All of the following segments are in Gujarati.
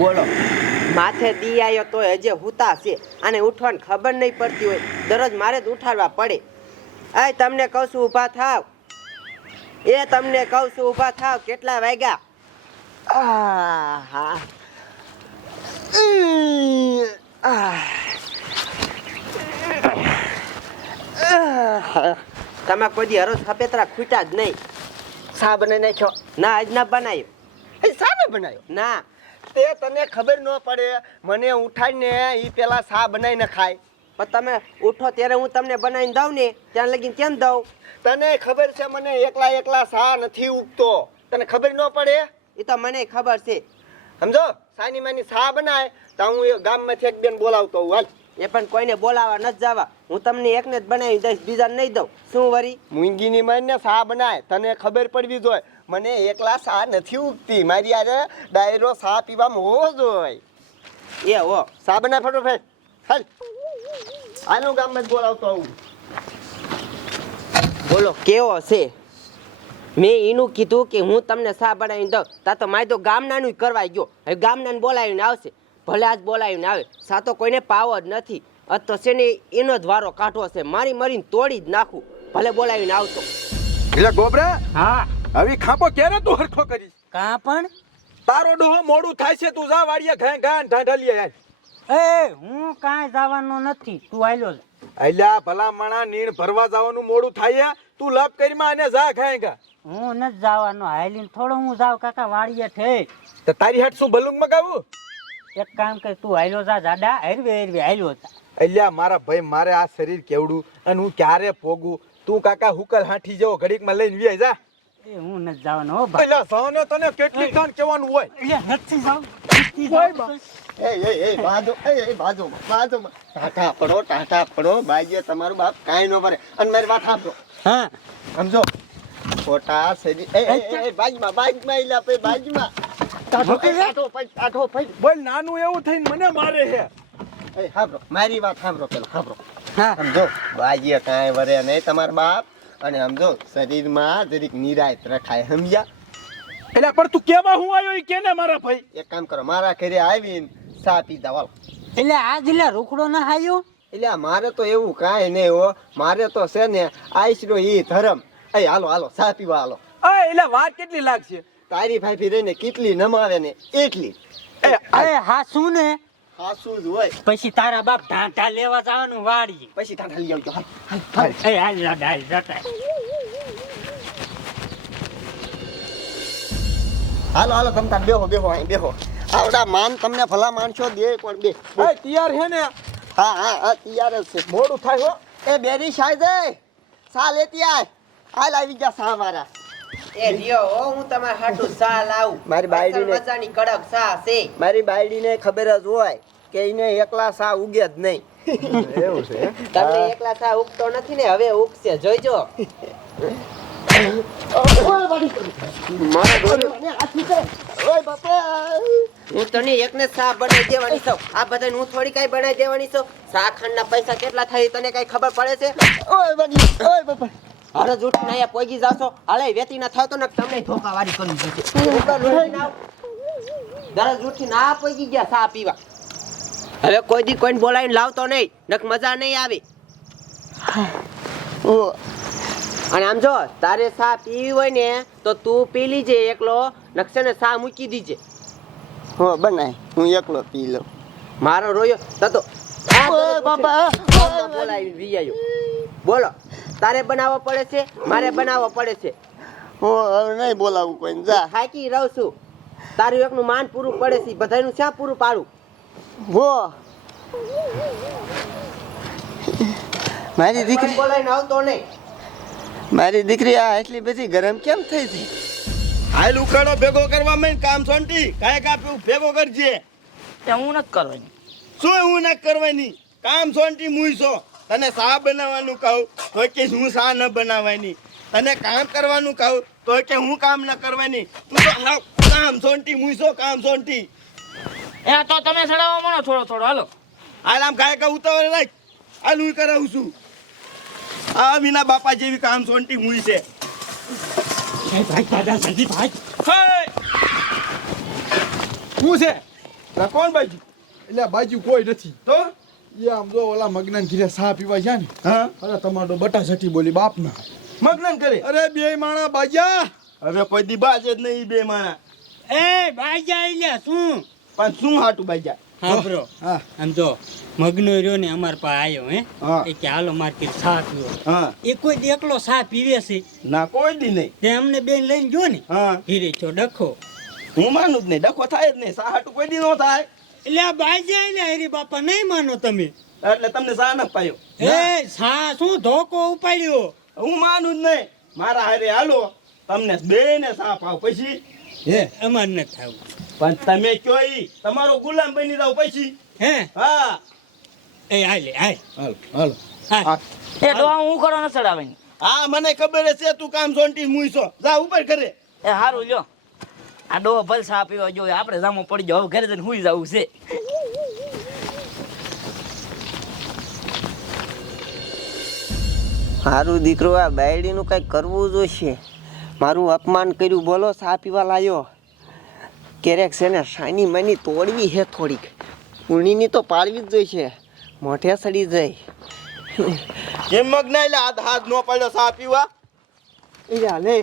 બોલો માથે દી આવ્યો તો હજે હુતા છે. અને ઉઠવાની ખબર નહીં પડતી હોય. દરરોજ મારે જ ઉઠાડવા પડે. એ તમને કહું છું ઊભા થાવ. એ તમને કહું છું ઊભા થાવ. કેટલા વાગ્યા. આહ. તમે કોઈ દી હરોજ સફેતરા ખૂટ્યા જ નહીં. સા બનાવી નાખ્યો. ના આજ ના બનાવ્યો એ ના બનાવ્યો ના. તે તને ખબર ન પડે મને ઉઠાડીને એ પેલા સા બનાવીને ખાય. પણ તમે ઉઠો ત્યારે હું તમને બનાવીને દઉં ને ત્યાં લગીને કેમ દઉં? તને ખબર છે મને એકલા એકલા સા નથી ઉગતો. તને ખબર ન પડે? એ તો મને ખબર છે. સમજો? સાની માની સા બનાય? તો હું એ ગામમાંથી એક બેન બોલાવતો હું હાલ. એ પણ કોઈને બોલાવા નથી જવા. હું તમને એકને જ બનાવી દઈશ બીજાને નહીં દઉં. શું વરી? મૂંગીની મારીને સા બનાય? તને ખબર પડવી જોઈએ. મને એકલા સા નથી ઉગતી. મારી યારે ડાયરો સા પીવા હોવો જોઈએ એ હો સા બનાય ફટોફટ. હાલ. આનું ગામમાં જ બોલાવતો આવું. બોલો કેવો છે? મેં એનું કીધું કે હું તમને સા બનાવીને દઉં. તા તો મારે તો ગામનાનું કરવાઈ ગયો. હવે ગામનાને બોલાવીને આવશે. ભલે આજ બોલાવીને આવે. સા તો કોઈને પાવો જ નથી. અત તો છે ને એનો જ વારો કાઢવો છે. મારી મરીને તોડી જ નાખું. ભલે બોલાવીને આવતો. એટલે ગોબરા? હા. હવે ખાપો ક્યારે તું હરખો કરીશ? કા પણ? તારો ડોહો મોડું થાય છે તું જા વાડીએ ઘાય ઘાન ઢાઢલીએ યાર એ હું કાંઈ જવાનો નથી તું આયલો જા. અલ્યા ભલા મણા નીણ ભરવા જવાનું મોડું થાય તું લપ કરીમાં અને જા ખાય ગા હું ન જવાનો હાલીને થોડો હું જાવ કાકા વાડીએ થે તો તારી હાટ શું બલુંગ મગાવું એક કામ કર તું આયલો જા જાડા હરવે હરવે આયલો જા. અલ્યા મારા ભાઈ મારે આ શરીર કેવડું અને હું ક્યારે પોગું? તું કાકા હુકલ હાંઠી જેવો ઘડીકમાં લઈને વ્યાય જા. એ હું નથી જવાનો હો ભાઈ. અલ્યા સહને તને કેટલી ખાન કહેવાનું હોય? એટલે નથી જાવ. એ એ એ બાજુ એ એ બાજુ બાજુ ટાટા પડો ટાટા પડો ભાઈએ તમારું બાપ કાંઈ ન ભરે. અને મારી વાત સાંભળો. હા. સમજો. ખોટા શરીર એ એ એ, બાજુમાં બાજુમાં એલા પે બોલ નાનું એવું થઈને મને મારે છે. એ સાંભળો મારી વાત સાંભળો પેલા સાંભળો. હા. સમજો. ભાઈએ કાંઈ વરે નહીં તમારા બાપ. અને સમજો શરીરમાં જરીક નિરાયત રખાય સમજ્યા? એટલે પણ તું કેવા હું આવ્યો એ કેને મારા ભાઈ? એક કામ કરો મારા ઘરે આવીને સા પીધા વાલો એટલે આજ એટલે રોકડો ના હાયો એટલે મારે તો એવું કાંઈ નહીં હો મારે તો છે ને આઈસરો ઈ ધરમ. એ હાલો હાલો ચા પીવા હાલો. આ એટલે વાત કેટલી લાગશે? તારી ભાઈ રહીને કેટલી નમાવે ને એટલી. એ આ- એ હા શું ને. હાસું જ હોય. પછી તારા બાપ ઢાંઢા લેવા જવાનું વાડી પછી ટાટા લઈ આવજો. હાલ, હાલ, હાલ. એ હાલ જાડા જતા. હાલો હાલો તમ તાર બેહો બેહો અહીં બેહો. આવડા માન તમને ભલા માણસો દે પણ બે. હા તૈયાર છે ને? હા હા હા તૈયાર જ છે. મોડું થાય હો. એ બેરી શાયદ સા લેતી આય. હાલ આવી ગયા સા મારા એ હો હું તમારા હાટું સા લાવું. મારી બાયડીને- મજાની કડક સા છે. મારી બાયડીને ખબર જ હોય કે એને એકલા સા ઉગે જ નહીં. એવું છે તમને એકલા સા ઉગતો નથી ને હવે ઉગશે જોઈજો. હું તને એકને સા બનાવી દેવાની છું. આ બધાને હું થોડી કઈ બનાવી દેવાની છું. સા ખાંડના પૈસા કેટલા થાય તને કઈ ખબર પડે છે? ઓય બની ઓય બાપા. હારે જૂઠ ના અહીંયા પોગી જાશો. હાલે વેતી ના થાવ તો ને તમને ધોકા વાળી કરી ઉપર લઈને આવ. ના પોગી ગયા સા પીવા. હવે કોઈ દી કોઈને બોલાવીને લાવતો નહીં નક મજા નહીં આવે. ઓ અને આમ જો તારે સા પીવી હોય ને તો તું પી લીજે એકલો નકશે ને સા મૂકી દીજે. હો બનાય. હું એકલો પી લઉં. મારો રોયો તો બાપા બોલો. તારે બનાવવો પડે છે? મારે બનાવવો પડે છે. હું હવે નહીં બોલાવું કોઈને જા. હાકી રહું છું. તારું એકનું માન પૂરું પડે છે. બધાનું શ્યાં પૂરું પાડું? હો. મારી દીકરી બોલાવીને આવતો નહીં. મારી દીકરી આ એટલી બધી ગરમ કેમ થઈ હતી હાલ ઉકાળો ભેગો કરવા મેં કામ સોંટી. કાંઈક કાપ્યું? ભેગો કરજે. હું નથી કરવાની. શું હું ના કરવાની? કામ સોંટી મુઈસો તને શા બનાવવાનું કહું? તો કે હું શા ન બનાવવાની? તને કામ કરવાનું કહું? તો કે હું કામ ન કરવાની? તું તો કામ સોંટી મુઈસો કામ સોંટી. એ તો તમે સડાવવા મળો થોડો થોડો હાલો. હાલ આમ ગાય કહું તો રાખ. હાલ હું કરાવું છું. આ વિના બાપા જેવી કામ સોંટી મુઈ છે ભાઈ દાદા જલ્દી ભાઈ. છે? કોણ બાજુ? એટલે બાજુ કોઈ નથી. તો? એ આમ જો ઓલા મગના ઘીરે સા પીવા ગયા ને હા? અરે તમારો બટા છઠ્ઠી બોલી બાપના. મગનન કરે અરે બે માણા બાજા. હવે કોઈ દી બાજે જ નહીં બે માણા. એ બાજા આલ્યા શું? પણ શું હાટું બાજા? હા બ્રો. હા. આમ જો મગનો રહ્યો ને અમાર પાસે આવ્યો હે? હા. એ કે હાલો માર્કેટ સા પીવો. હા. એ કોઈ દી એકલો સા પીવે છે? ના કોઈ દી નહીં. તે અમને બેન લઈને જો ને હા. હીરે છો ડખો. હું માનું જ નહીં ડખો થાય જ નહીં. સા હાટું કોઈ દી નો થાય. એટલે આ જાય એટલે હરી બાપા નહીં માનો તમે. એટલે તમને સા ન પાયો? એ સા શું ધોકો ઉપાડ્યો? હું માનું જ નહીં. મારા હારે હાલો તમને બે ને સા પાવ પછી. હે અમાર ન થાવ પણ તમે કયો ઈ? તમારો ગુલામ બની જાવ પછી. હે? હા. એ હાલે હાલ. હાલ હાલો. હાલ એ તો હું કરો ન ચડાવે હા મને ખબર છે તું કામ સોંટી મુઈસો જા ઉપર કરે એ સારું લ્યો. આ ડો ભલ સા પીવા જોઈએ આપણે જામો પડી જાવ હવે ઘરે જઈને હુઈ જવું છે. મારું દીકરો આ બાયડીનું કંઈક કરવું જોઈશે મારું અપમાન કર્યું બોલો સા પીવા લાયો. ક્યારેક છે ને શાની માની તોડવી હે થોડીક. ઉણીની તો પાડવી જ જોઈશે. મોઢે સડી જાય. કેમ મગના એટલે હાથ હાથ નો પડ્યો સા પીવા. એ લે.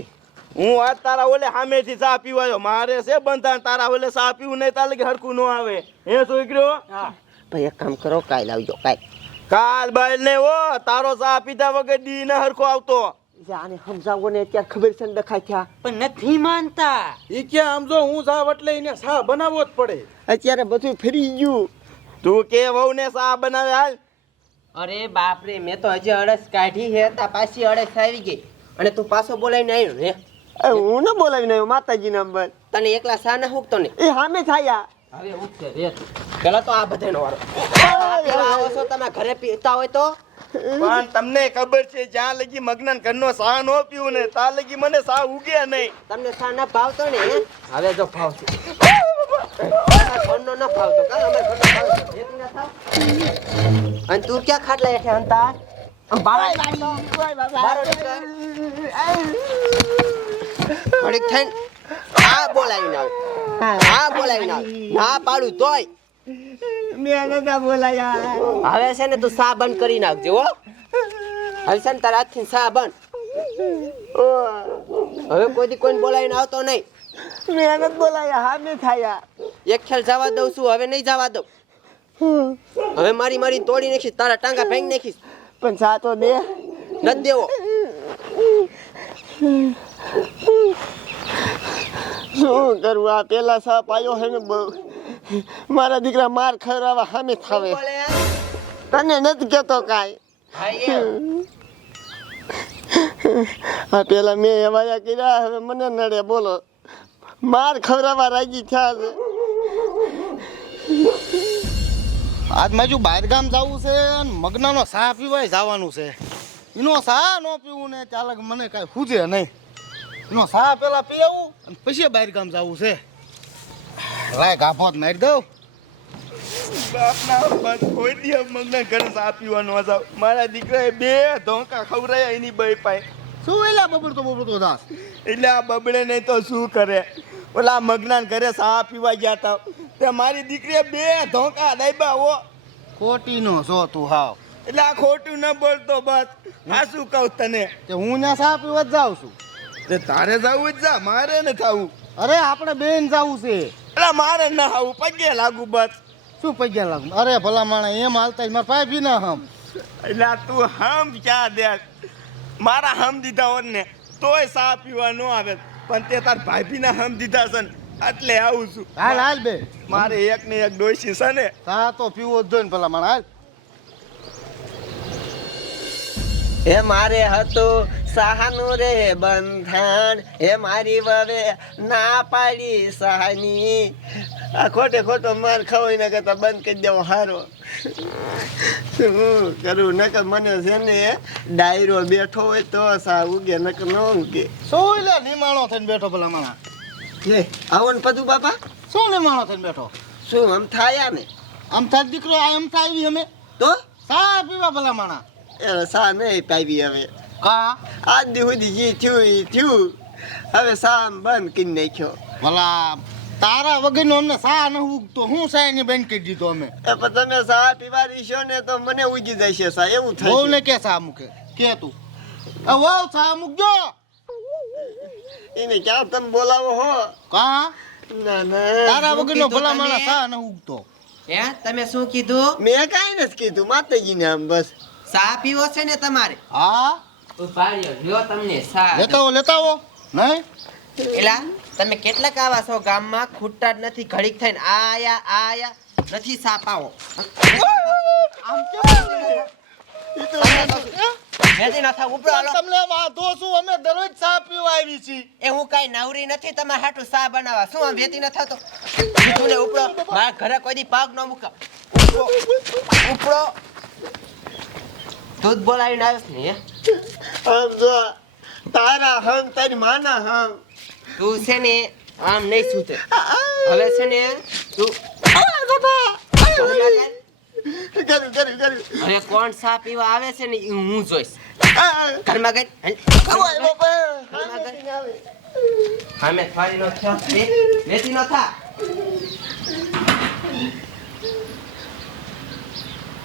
હું આજ તારા ઓલે સામેથી ચા પીવાયો મારે છે બંધાણ તારા ઓલે ચા પીવું નહીં તાલે કે હરખું ન આવે. હે છોકરો ભાઈ એક કામ કરો કાલ આવજો કાલ. કાલ બાલ ને ઓ તારો ચા પીધા વગર દી ને હરખો આવતો. આને સમજાવો ને અત્યારે ખબર છે ને ડખાય થયા. પણ નથી માનતા. એ કે સમજો હું સાવ એટલે એને સા બનાવવો જ પડે. અત્યારે બધું ફરી ગયું. તું કે વહુ ને ચા બનાવે હાલ? અરે બાપરે મેં તો હજી અડસ કાઢી હે તા પાછી અડસ આવી ગઈ. અને તું પાછો બોલાવીને આવ્યો ને હું ન બોલાવીને આવ્યો માતાજી નંબર તને એકલા સા ના હુકતો ને? એ સામે થાયા. હવે ઉઠશે રે. પેલા તો આ બધાનો વારો. પેલા આવો છો તમે ઘરે પીતા હોય તો? પણ તમને ખબર છે જ્યાં લગી મગ્નન ઘરનો સા નો પીવું ને ત્યાં લગી મને સા ઉગ્યા નહીં. તમને સા ના ભાવતો ને હવે જો ભાવશે. ઘરનો ના ભાવતો કા અમે ઘરનો ભાવતો? ના થાવ. અને તું ક્યાં ખાટલા હેઠે બાળા બારો નીકળ. ઘડીક થઈને આ બોલાવી ના આ બોલાવી ના ના પાડું તોય. મેં નતા બોલાયા. હવે છે ને તું સા બંધ કરી નાખજે હો. હવે છે ને તારા હાથથી સા બંધ હવે કોઈ દી કોઈને બોલાવીને આવતો નહીં. મેં નથી બોલાયા સામે થાયા. એક ખેલ જવા દઉં છું હવે નહીં જવા દઉં. હવે મારી મારી તોડી નાખીશ તારા ટાંગા ફેંકી નાખીશ. પણ સા તો દે નથી દેવો. શું કરું આ પેલા સાપ આવ્યો હે ને બહુ મારા દીકરા માર ખવડાવવા સામે થાવે. તને નથી કેતો કાંઈ. આ પેલા મેં એવાયા કર્યા હવે મને નડે બોલો. માર ખવડાવવા રાજી થયા છે. આજ માજુ બહારગામ જવું છે અને મગનાનો સા પીવાય જવાનું છે. એનો સા ન પીવું ને ચાલક મને કાંઈ સૂજે નહીં. એનો સા પેલા પી આવું. અને પછી બહાર ગામ જવું છે. લાય જ મારી દઉં. બાપના બસ કોઈ દી મગનન ઘર ચા પીવા જાવ. મારા દીકરાએ બે ધોકા ખવડાયા એની બે પાય શું એલા બબડતો બબડતો દાસ? એટલે આ બબડે નહીં તો શું કરે? ઓલા મગનાન ઘરે ચા પીવા ગયા તા. તે મારી દીકરીએ બે ધોંકા દાબ્યા હો. ખોટીનો છો તું હાવ. એટલે આ ખોટું ન બોલતો બસ. આ શું કહું તને? કે હું ત્યાં સા પીવા જ જાઉં છું? તે તારે જવું જ જા મારે ને થવું. અરે આપણે બેન જવું છે. એટલે મારે ના આવું પગે લાગુ બસ. શું પગે લાગુ? અરે ભલા માણા એમ હાલતા જ મારા પાય બી ના હમ. એટલે આ તું હમ ક્યાં દે? મારા હમ દીધા હોત ને તોય સા પીવા ન આવે. પણ તે તાર ભાભીના હમ દીધા છે ને એટલે આવું છું. હાલ હાલ બે. મારે એક ને એક ડોસી છે ને. હા તો પીવો જ જોઈને ભલા માણા હાલ. હે મારે હતું સહાનું રે બંધન. હે મારી વવે ના પાડી સહાની. આ ખોટે ખોટો માર ખવાય ને કરતા બંધ કરી દેવો હારો. શું કરું? નકર મને છે ને ડાયરો બેઠો હોય તો સા ઉગે નકર ન ઉગે. શું લે નિમાણો થઈને બેઠો ભલા માણા? લે આવો ને પદુ બાપા. શું નિમાણો થઈને બેઠો? શું આમ થાયા ને આમ થાય દીકરો આમ થાય અમે? તો? સા પીવા ભલા માણા? એ સા નહીં પાવી હવે. કા? આજ દી સુધી જે થયું એ થયું. હવે સામ બંધ કરી નાખ્યો. ભલા તારા વગરનો અમને સા ન ઉગતો હું સા એની બેન કરી દીધો અમે? એ પણ તમે સા પીવા દીશો ને તો મને ઉગી જશે સા એવું બહુ થાય ને કે સા મૂકે? કે તું? એ વાવ સા મૂકજો! એને ક્યાં તમે બોલાવો હો? કા? ના ના તારા વગરનો ભલા? માણસ સા ન ઉગતો. હે તમે શું કીધું? મેં કાંઈ નથી કીધું માતાજીને આમ બસ. સા પીવો છે ને તમારે? હા? રહ્યો લ્યો તમને સા લેતા આવો લેતા આવો. નહીં? એલા તમે કેટલા કાવા છો ગામમાં? ખૂટતા જ નથી ઘડીક થઈને આ આયા આ આયા. નથી સાપ આવો. આમ કેમ નથી. તમને વાંધો અમે દરરોજ ચા પીવા આવી છીએ. એ હું કાંઈ નાવરી નથી તમારે હાટું સા બનાવવા. શું આમ વેતી ન થતો? કીધું ને ઉપરો મારા ઘરે કોઈ દી પાક ન મૂકા ઉપરો દૂધ બોલાવીને આવ્યો ને આમ જો તારા હમ તારી માના હમ તું છે ને આમ નહીં સૂતે. હવે છે ને તું કર્યું કર્યું કર્યું હવે કોણ સા પીવા આવે છે ને એ હું જોઈશ. ઘરમાં ગઈ? અમે ફાડી નો થયો વેતી નો થા.